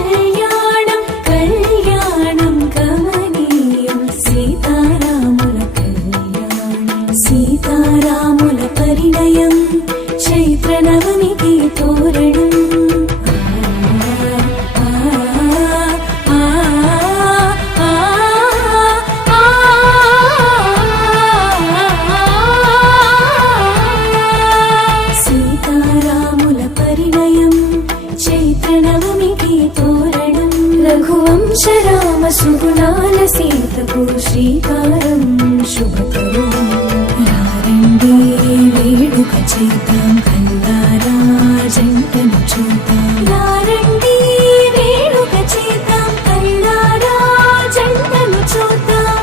కళ్యాణం కళ్యాణం కమనీయం సీతారాముల కళ్యాణం సీతారాముల పరిణయం చైత్ర నవమికి తోరణం రఘువంశరామ సుగుణాల సీతకు శ్రీకారం శుభకరం రండి వేడుక చేద్దాం కల్లారా జంటను చూద్దాం రండి వేడుక చేద్దాం కల్లారా జంటను చూద్దాం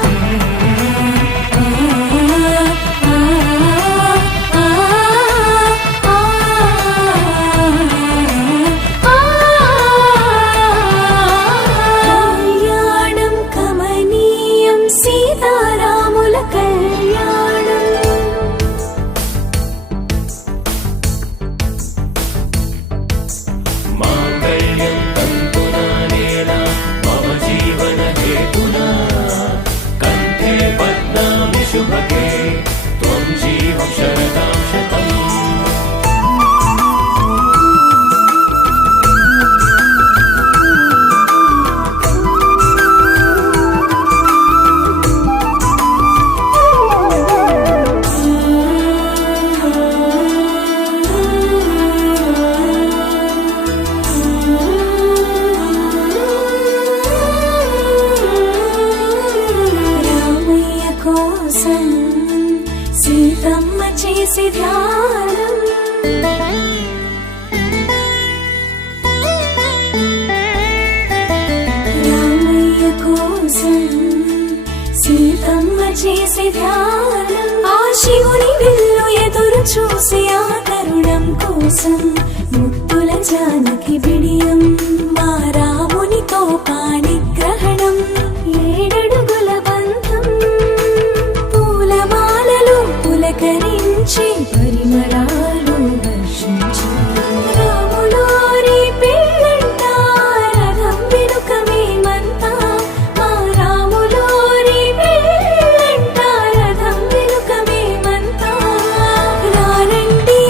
సీతమ్మ చేసి ధ్యానం రామయ్య కోసం సీతమ్మ చేసి ధ్యానం ఆ శివుని విల్లు ఎదురు చూసి ఆ తరుణం కోసం ముత్తుల జానకి బిడియం మా రామునితో పాణిగ్రహణం ఏడడుగుల బంధం పూలమాలలు పులకరించి పరిమళాలు వర్షించి రాములోరి పెళ్ళంట రథం వెనుక మేమంతా మా రాములోరి పెళ్ళంట రథం వెనుక మేమంతా రండి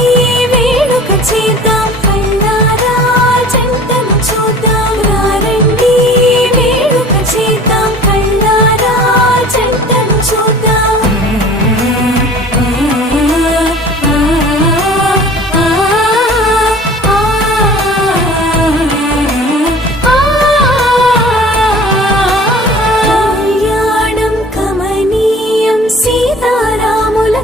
వేడుక చేద్దాం కళ్ళారా జంటను చూద్దాం రండి వేడుక చేద్దాం కళ్ళారా జంటను చూద్దాం సీతారాముల